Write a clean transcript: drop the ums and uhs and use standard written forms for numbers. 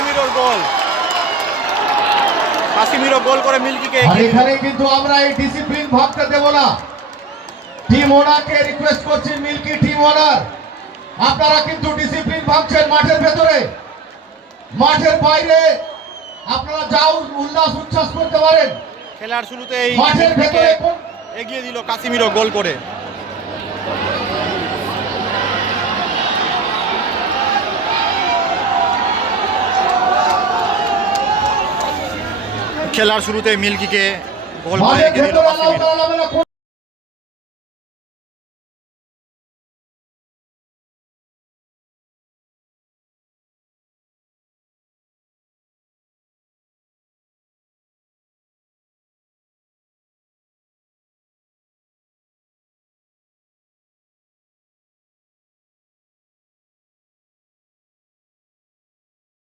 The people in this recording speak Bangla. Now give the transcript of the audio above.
কাসিমিরোর গোল। কাসিমিরো গোল করে মিল্কিকে এখানে কিন্তু আমরা এই ডিসিপ্লিন ভাবতে দেব না। টিম ওনারকে রিকোয়েস্ট করছি, মিল্কি টিম ওনার, আপনারা কিন্তু ডিসিপ্লিন ভাবছেন মাঠের ভেতরে, মাঠের বাইরে আপনারা যাও উল্লাস উচ্ছ্বাস করতে পারেন। খেলার শুরুতেই মাঠের ভেতরে এগিয়ে দিল কাসিমিরো গোল করে। খেলার শুরুতে মিল্কিকে গোল করে এগিয়ে দিল কাসিমিরো।